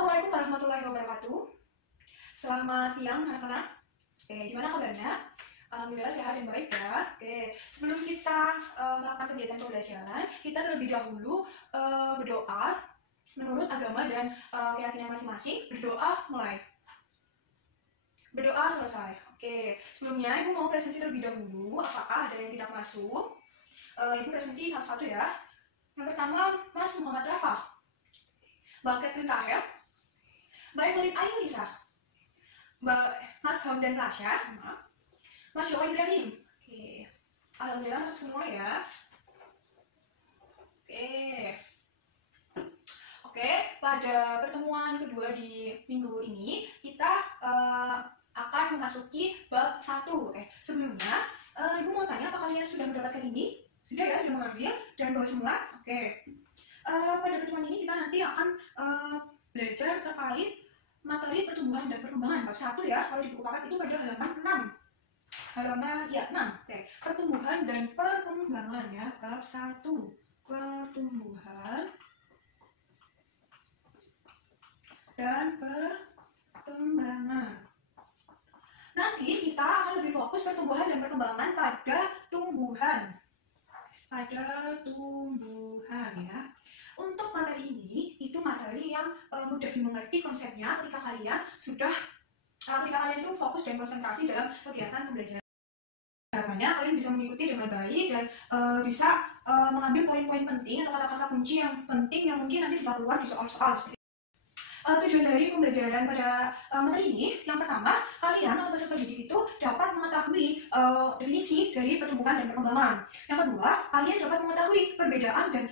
Assalamualaikum warahmatullahi wabarakatuh. Selamat siang anak-anak. Gimana kabarnya? Alhamdulillah sehat dan baik ya. Sebelum kita melakukan kegiatan pembelajaran, kita terlebih dahulu berdoa menurut agama dan keyakinan masing-masing. Berdoa mulai. Berdoa selesai. Sebelumnya Ibu mau presentasi terlebih dahulu. Apakah ada yang tidak masuk? Ibu presentasi satu-satu ya. Yang pertama, Mas Muhammad Rafa, Mbak Catherine Rahel, Mbak Evelyn Ainisa, Mas Hamdan Rasya, Mas Joa Ibrahim. Alhamdulillah masuk semua ya. Pada pertemuan kedua di minggu ini kita akan memasuki bab 1. Sebelumnya Ibu mau tanya, apa kalian sudah mendapatkan ini? Sudah ya, sudah mengambil dan bawa semua? Pada pertemuan ini kita nanti akan belajar terkait materi pertumbuhan dan perkembangan bab 1 ya. Kalau di buku paket itu pada halaman 6. Halaman 6. Pertumbuhan dan perkembangan ya, bab 1. Pertumbuhan dan perkembangan. Nanti kita akan lebih fokus pertumbuhan dan perkembangan pada tumbuhan. Ya. Untuk materi ini, itu materi yang mudah dimengerti konsepnya ketika kalian itu fokus dan konsentrasi dalam kegiatan pembelajaran. Harapannya kalian bisa mengikuti dengan baik dan bisa mengambil poin-poin penting atau kata-kata kunci yang penting yang mungkin nanti bisa keluar di soal-soal. Tujuan dari pembelajaran pada materi ini, yang pertama, kalian atau peserta didik itu dapat mengetahui definisi dari pertumbuhan dan perkembangan. Yang kedua, kalian dapat mengetahui perbedaan dari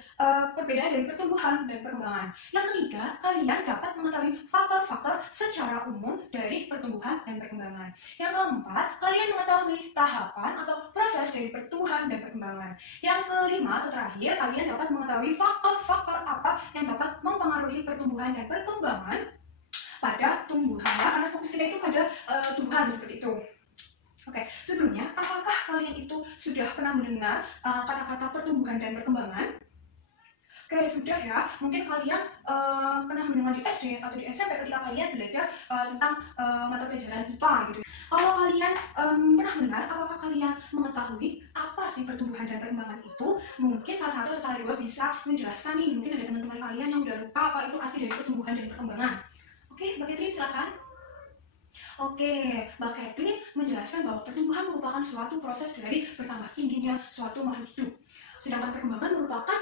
pertumbuhan dan perkembangan. Yang ketiga, kalian dapat mengetahui faktor-faktor secara umum dari pertumbuhan dan perkembangan. Yang keempat, kalian mengetahui tahapan atau proses dari pertumbuhan dan perkembangan. Yang kelima atau terakhir, kalian dapat mengetahui faktor-faktor apa yang dapat mempengaruhi pertumbuhan dan perkembangan pada tumbuhan ya, karena fokus kita itu pada tumbuhan seperti itu. Sebelumnya, apakah kalian itu sudah pernah mendengar kata-kata pertumbuhan dan perkembangan? Sudah ya, mungkin kalian pernah mendengar di SD atau di SMP ketika kalian belajar tentang mata pelajaran IPA gitu. Kalau kalian pernah mendengar, apakah kalian mengetahui apa sih pertumbuhan dan perkembangan itu? Mungkin salah satu atau salah dua bisa menjelaskan nih. Mungkin ada teman-teman kalian yang udah lupa apa itu arti dari pertumbuhan dan perkembangan. Mbak Catherine silakan. Mbak Catherine menjelaskan bahwa pertumbuhan merupakan suatu proses dari bertambah tingginya suatu makhluk hidup. Sedangkan perkembangan merupakan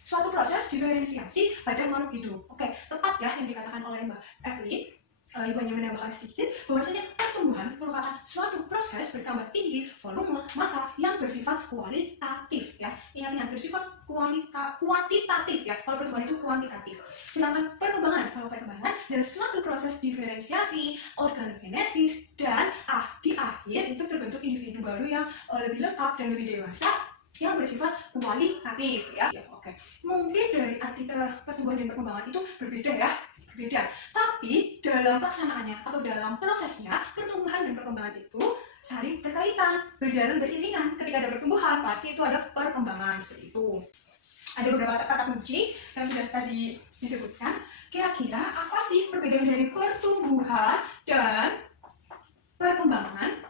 suatu proses diferensiasi pada makhluk hidup. Tepat ya yang dikatakan oleh Mbak Evelyn. Ibu hanya menambahkan sedikit bahwasanya pertumbuhan merupakan suatu proses bertambah tinggi volume massa yang bersifat kualitatif ya. Ingat bersifat kuantitatif ya. Kalau pertumbuhan itu kuantitatif. Sedangkan perkembangan adalah suatu proses diferensiasi, organogenesis dan di akhir itu terbentuk individu baru yang lebih lengkap dan lebih dewasa yang bersifat kualitatif ya. Mungkin dari arti pertumbuhan dan perkembangan itu berbeda. Tapi dalam pelaksanaannya atau dalam prosesnya, pertumbuhan dan perkembangan itu saling berkaitan, berjalan beriringan. Ketika ada pertumbuhan, pasti itu ada perkembangan seperti itu. Ada beberapa kata kunci yang sudah tadi disebutkan. Kira-kira apa sih perbedaan dari pertumbuhan dan perkembangan?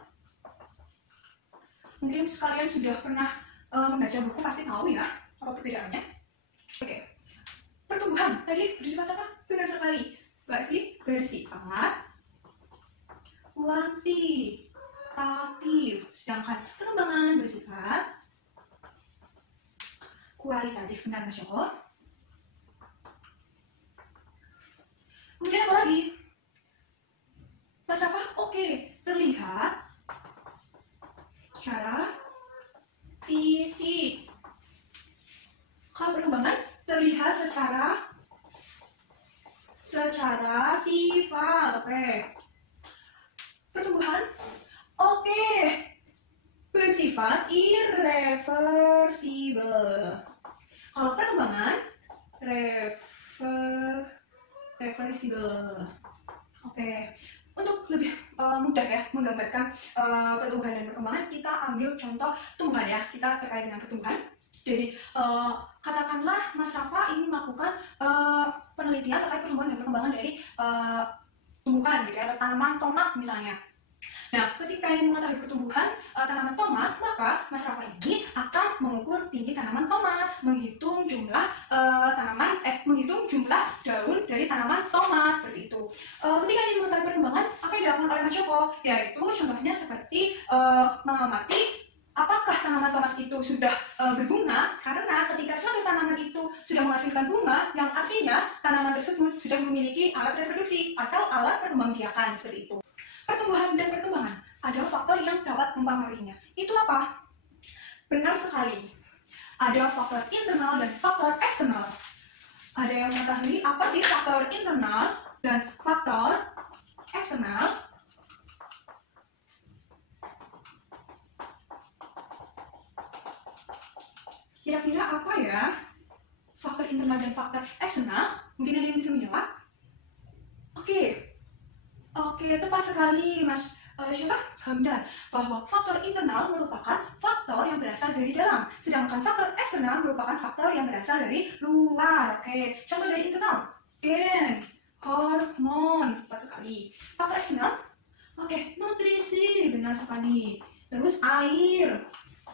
Mungkin sekalian sudah pernah membaca buku, pasti tahu ya apa perbedaannya. Pertumbuhan tadi bersifat apa? Benar sekali, Mbak Evelyn, bersifat kuantitatif. Sedangkan perkembangan bersifat kualitatif. Benar, Masya Allah. Kemudian apa lagi? Mas Rafa? Terlihat secara fisik. Kalau perkembangan terlihat secara sifat. Pertumbuhan bersifat irreversibel. Kalau perkembangan reversibel. Untuk lebih mudah ya menggambarkan pertumbuhan dan perkembangan, kita ambil contoh tumbuhan ya. Kita terkait dengan pertumbuhan. Jadi katakanlah Mas Rafa ingin melakukan penelitian terkait pertumbuhan dan perkembangan dari tumbuhan gitu ya, atau tanaman tomat misalnya. Nah, ketika ingin mengetahui pertumbuhan tanaman tomat, maka Mas Rafa ini akan mengukur tinggi tanaman tomat, menghitung jumlah menghitung jumlah daun dari tanaman tomat seperti itu. Ketika ingin mengetahui perkembangan, apa yang dilakukan oleh Mas Joko? Yaitu contohnya seperti mengamati apakah tanaman tomat itu sudah berbunga, karena ketika suatu tanaman itu sudah menghasilkan bunga, yang artinya tanaman tersebut sudah memiliki alat reproduksi atau alat perkembangbiakan seperti itu. Pertumbuhan dan perkembangan ada faktor yang dapat mempengaruhinya. Itu apa? Benar sekali. Ada faktor internal dan faktor eksternal. Ada yang mengetahui apa sih faktor internal dan faktor eksternal? Kira-kira apa ya faktor internal dan faktor eksternal? Mungkin ada yang bisa menjawab? Oke, tepat sekali Mas Hamdan, bahwa faktor internal merupakan faktor yang berasal dari dalam, sedangkan faktor eksternal merupakan faktor yang berasal dari luar. Oke, contoh dari internal, gen, hormon, tepat sekali. Faktor eksternal, nutrisi, benar sekali. Terus air,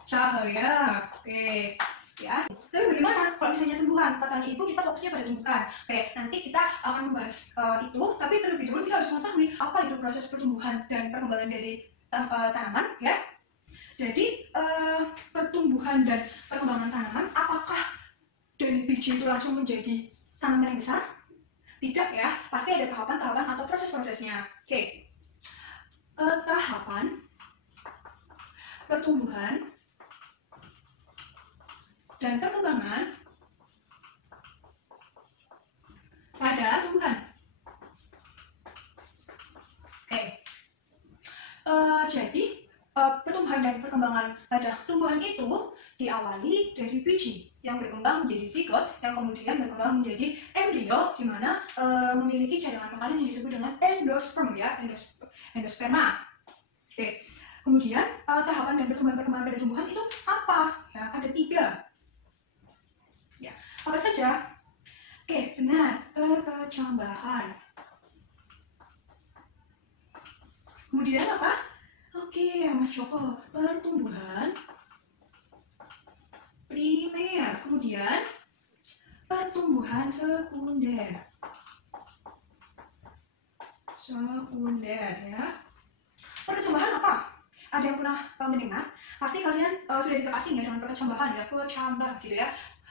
cahaya, ya. Tapi bagaimana kalau misalnya tumbuhan? Katanya ibu kita fokusnya pada tumbuhan. Nanti kita akan membahas itu, tapi terlebih dahulu kita harus mengetahui apa itu proses pertumbuhan dan perkembangan dari tanaman, ya. Jadi pertumbuhan dan perkembangan tanaman, apakah dari biji itu langsung menjadi tanaman yang besar? Tidak ya, pasti ada tahapan-tahapan atau proses-prosesnya. Tahapan pertumbuhan dan perkembangan pada tumbuhan. Jadi pertumbuhan dan perkembangan pada tumbuhan itu diawali dari biji yang berkembang menjadi zigot, yang kemudian berkembang menjadi embrio, di mana memiliki cadangan makanan yang disebut dengan endosperm, ya, endosperma. Kemudian tahapan dan perkembangan pada tumbuhan itu apa? Ya, ada 3. Ya, apa saja? Benar, perkecambahan. Kemudian apa? Mas Joko, pertumbuhan primer, kemudian pertumbuhan sekunder, ya. Perkecambahan apa? Ada yang pernah mendengar? Pasti kalian sudah ditekan asing ya dengan perkecambahan, ya, kecambah gitu ya.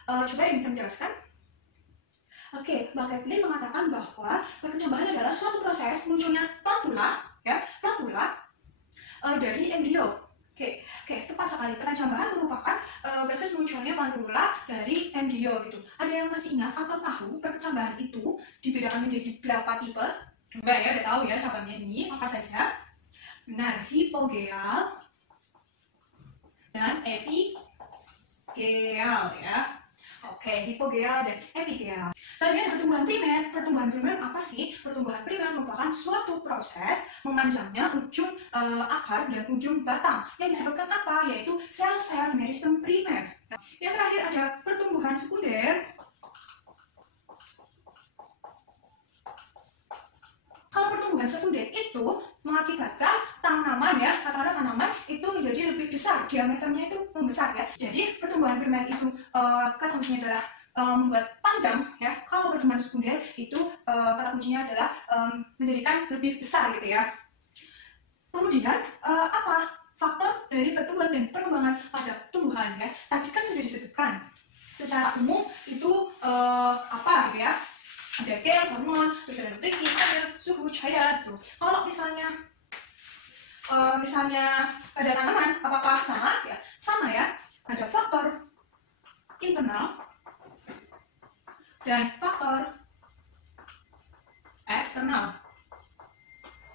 Coba yang bisa menjelaskan? Mbak Kathleen mengatakan bahwa perkecambahan adalah suatu proses munculnya plantula, ya, dari embrio. Tepat sekali. Perkecambahan merupakan proses munculnya plantula dari embrio gitu. Ada yang masih ingat atau tahu perkecambahan itu dibedakan menjadi berapa tipe? Enggak ya, udah tahu ya cabangnya ini apa saja? Benar, hipogeal dan epigeal, ya. Hipogeal dan epigeal. Selanjutnya pertumbuhan primer. Pertumbuhan primer apa sih? Pertumbuhan primer merupakan suatu proses memanjangnya ujung akar dan ujung batang yang disebabkan apa? Yaitu sel-sel meristem primer. Yang terakhir ada pertumbuhan sekunder. Kalau pertumbuhan sekunder itu mengakibatkan tanaman, ya, katakanlah tanaman itu menjadi lebih besar, diameternya itu membesar, ya. Jadi pertumbuhan primer itu kata kuncinya adalah membuat panjang, ya. Kalau pertumbuhan sekunder itu kata kuncinya adalah menjadikan lebih besar gitu ya. Kemudian apa faktor dari pertumbuhan dan perkembangan pada tumbuhan, ya? Tadi kan sudah disebutkan secara umum itu apa gitu ya? Ada gen, hormon, terus ada nutrisi, ada suhu, cahaya gitu. Kalau misalnya pada tanaman, apakah sama? Ya, sama ya. Ada faktor internal dan faktor eksternal.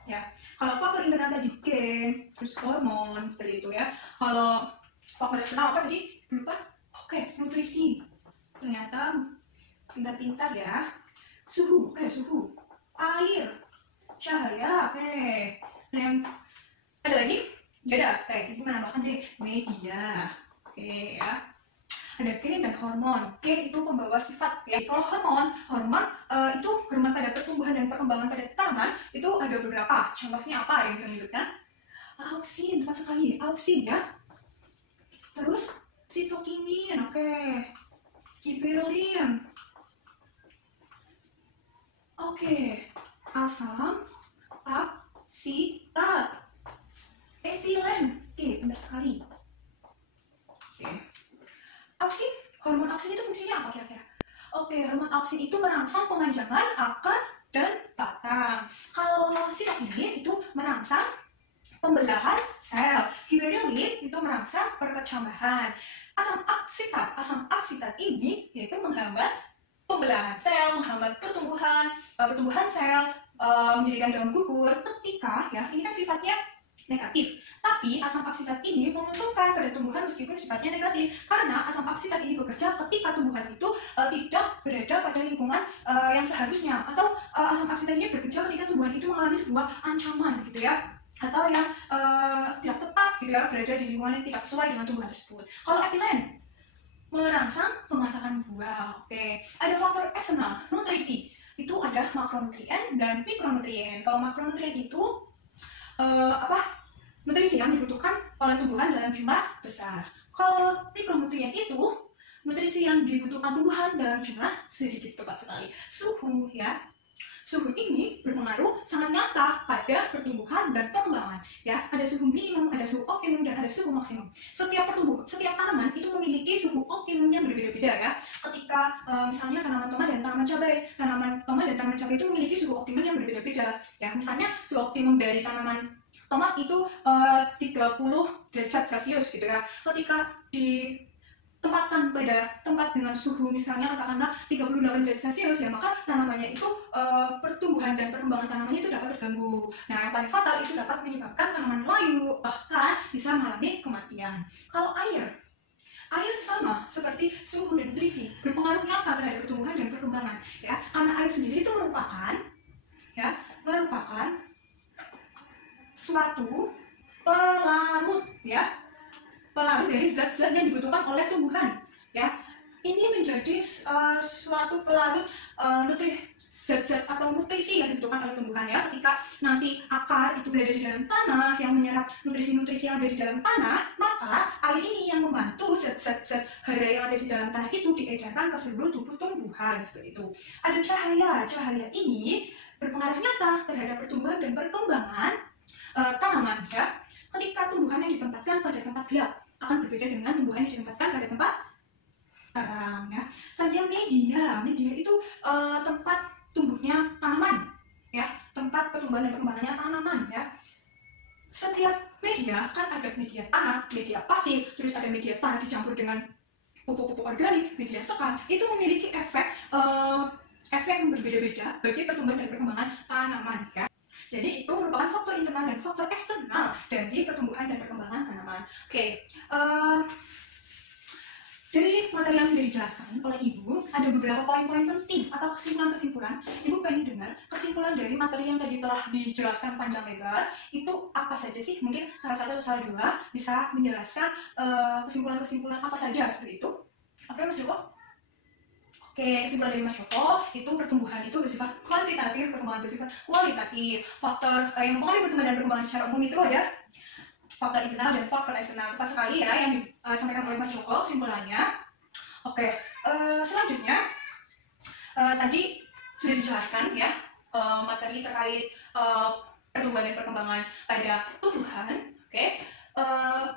Ya, kalau faktor internal tadi gen, terus hormon seperti itu ya. Kalau faktor eksternal apa tadi? Lupa. Nutrisi. Ternyata pintar-pintar ya. Suhu, air, cahaya, Dan ada lagi? Gak ada. Ibu menambahkan deh media. Ya. Ada gen dan hormon. Gen itu pembawa sifat. Ya. Kalau hormon itu hormon pada pertumbuhan dan perkembangan pada tanaman itu ada beberapa. Contohnya apa yang bisa menyebutkan? Auksin, tepat sekali. Auksin ya. Terus sitokinin, oke. Gibberellin. Oke. Asam aksitat. Etilen. Oke, benar sekali. Oke. Auksin, hormon auksin itu fungsinya apa kira-kira? Oke, hormon auksin itu merangsang pemanjangan akar dan batang. Kalau sitokinin itu merangsang pembelahan sel. Gibberellin itu merangsang perkecambahan. Asam aksitat ini yaitu menghambat pembelahan sel, menghambat pertumbuhan sel, menjadikan daun gugur ketika ya ini kan sifatnya negatif. Tapi asam aksitat ini menguntungkan pada tumbuhan meskipun sifatnya negatif karena asam aksitat ini bekerja ketika tumbuhan itu tidak berada pada lingkungan yang seharusnya, atau asam aksitat ini bekerja ketika tumbuhan itu mengalami sebuah ancaman gitu ya, atau yang tidak tepat gitu ya, berada di lingkungan yang tidak sesuai dengan tumbuhan tersebut. Kalau etilen merangsang pemasakan buah. Oke, ada faktor eksternal nutrisi. Itu ada makronutrien dan mikronutrien. Kalau makronutrien itu nutrisi yang dibutuhkan oleh tumbuhan dalam jumlah besar. Kalau mikronutrien itu nutrisi yang dibutuhkan tumbuhan dalam jumlah sedikit, tepat sekali. Suhu ya. Suhu ini berpengaruh sangat nyata pada pertumbuhan dan perkembangan. Ya, ada suhu minimum, ada suhu optimum, dan ada suhu maksimum. Setiap tanaman itu memiliki suhu optimum yang berbeda-beda ya. Ketika misalnya tanaman tomat dan tanaman tomat dan tanaman cabai itu memiliki suhu optimum yang berbeda-beda. Ya, misalnya suhu optimum dari tanaman tomat itu 30 derajat Celcius gitu ya. Ketika ditempatkan pada tempat dengan suhu misalnya katakanlah 38 derajat Celcius ya, maka tanamannya itu pertumbuhan dan perkembangan tanamannya itu dapat terganggu. Nah, yang paling fatal itu dapat menyebabkan tanaman layu, bahkan bisa mengalami kematian. Kalau air sama seperti suhu dan nutrisi, berpengaruh nyata terhadap pertumbuhan dan perkembangan ya, karena air sendiri itu merupakan suatu pelarut ya, pelarut dari zat-zat yang dibutuhkan oleh tumbuhan ya. Ini menjadi suatu pelarut zat-zat atau nutrisi yang dibutuhkan oleh tumbuhan ya. Ketika nanti akar itu berada di dalam tanah yang menyerap nutrisi-nutrisi yang ada di dalam tanah, maka air ini yang membantu zat-zat hara yang ada di dalam tanah itu diedarkan ke seluruh tubuh tumbuhan seperti itu. Ada cahaya ini berpengaruh nyata terhadap pertumbuhan dan perkembangan tanaman ya. Ketika tumbuhan yang ditempatkan pada tempat gelap akan berbeda dengan tumbuhan yang ditempatkan pada tempat terang ya. Selanjutnya media itu tempat tumbuhnya tanaman ya, tempat pertumbuhan dan perkembangannya tanaman ya. Setiap media kan ada media tanah, media pasir, terus ada media tanah dicampur dengan pupuk-pupuk organik, media sekam. Itu memiliki efek yang berbeda-beda bagi pertumbuhan dan perkembangan tanaman ya. Jadi itu merupakan faktor internal dan faktor eksternal dari pertumbuhan dan perkembangan tanaman. Oke, dari materi yang sudah dijelaskan oleh Ibu, ada beberapa poin-poin penting atau kesimpulan-kesimpulan. Ibu pengen dengar kesimpulan dari materi yang tadi telah dijelaskan panjang lebar, itu apa saja sih? Mungkin salah satu atau salah dua bisa menjelaskan kesimpulan-kesimpulan apa saja seperti itu. Oke, Mas Joko? Oke, kesimpulan dari Mas Joko itu pertumbuhan itu bersifat kuantitatif, perkembangan bersifat kualitatif. Faktor yang mempengaruhi pertumbuhan dan perkembangan secara umum itu ada faktor internal dan faktor eksternal. Tepat sekali ya yang disampaikan oleh Mas Joko kesimpulannya. Oke, selanjutnya tadi sudah dijelaskan ya materi terkait pertumbuhan dan perkembangan pada tumbuhan. Oke.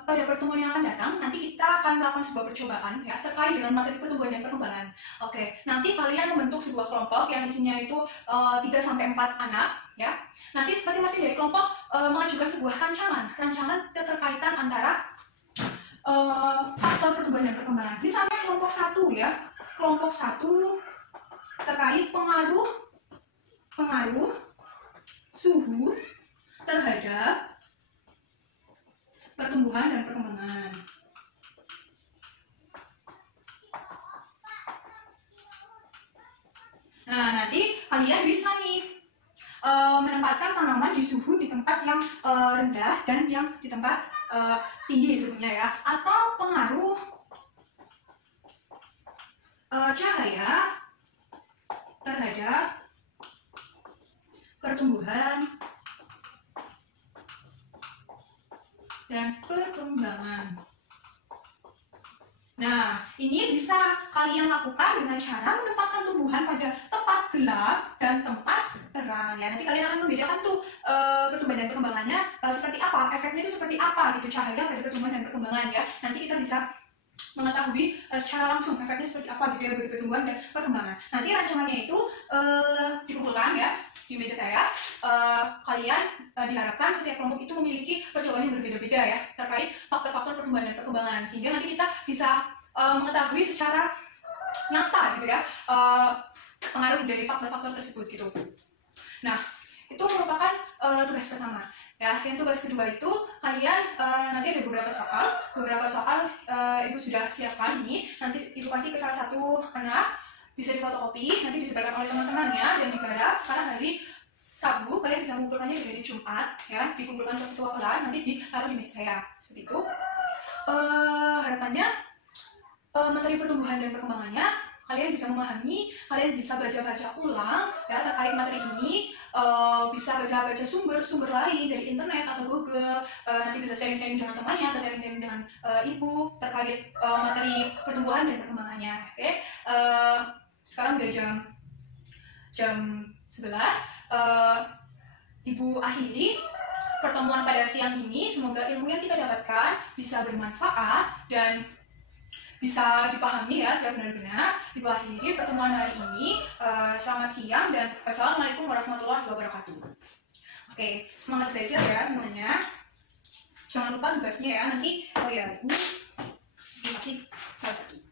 Pada pertemuan yang akan datang, nanti kita akan melakukan sebuah percobaan ya terkait dengan materi pertumbuhan dan perkembangan. Oke, nanti kalian membentuk sebuah kelompok yang isinya itu 3-4 anak ya. Nanti masing-masing dari kelompok mengajukan sebuah rancangan keterkaitan antara faktor pertumbuhan dan perkembangan. Misalnya kelompok 1 ya, kelompok 1 terkait pengaruh suhu terhadap pertumbuhan dan perkembangan. Nah, nanti kalian bisa nih menempatkan tanaman di suhu di tempat yang rendah dan yang di tempat tinggi suhunya ya, atau pengaruh cahaya terhadap pertumbuhan dan perkembangan. Nah, ini bisa kalian lakukan dengan cara menempatkan tumbuhan pada tempat gelap dan tempat terang. Ya, nanti kalian akan membedakan tuh pertumbuhan dan perkembangannya seperti apa, efeknya itu seperti apa gitu, cahaya pada pertumbuhan dan perkembangan ya. Nanti kita bisa mengetahui secara langsung efeknya seperti apa gitu ya bagi pertumbuhan dan perkembangan. Nanti rancangannya itu dikumpulkan ya di meja saya. Kalian diharapkan setiap kelompok itu memiliki percobaan yang berbeda-beda ya terkait faktor-faktor pertumbuhan dan perkembangan, sehingga nanti kita bisa mengetahui secara nyata gitu ya pengaruh dari faktor-faktor tersebut gitu. Nah, itu merupakan tugas pertama. Ya, yang tugas kedua itu kalian nanti ada beberapa soal ibu sudah siapkan ini. Nanti ibu kasih ke salah satu anak, bisa difotokopi, nanti disebarkan oleh teman-temannya dan digarap. Sekarang hari Rabu, kalian bisa mengumpulkannya dari Jumat ya, dikumpulkan ke ketua kelas, nanti ditaruh di meja saya seperti itu. Harapannya materi pertumbuhan dan perkembangannya kalian bisa memahami, kalian bisa baca-baca ulang ya terkait materi ini, bisa baca-baca sumber-sumber lain dari internet atau Google, nanti bisa sharing-sharing dengan temannya atau sharing-sharing dengan ibu terkait materi pertumbuhan dan perkembangannya. Oke, sekarang udah jam 11. Ibu akhiri pertemuan pada siang ini. Semoga ilmu yang kita dapatkan bisa bermanfaat dan bisa dipahami ya secara benar-benar. Ibu akhiri pertemuan hari ini. Selamat siang dan wassalamualaikum warahmatullahi wabarakatuh. Oke, semangat belajar ya semuanya. Jangan lupa tugasnya ya nanti. Oh ya, ini kasih salah satu.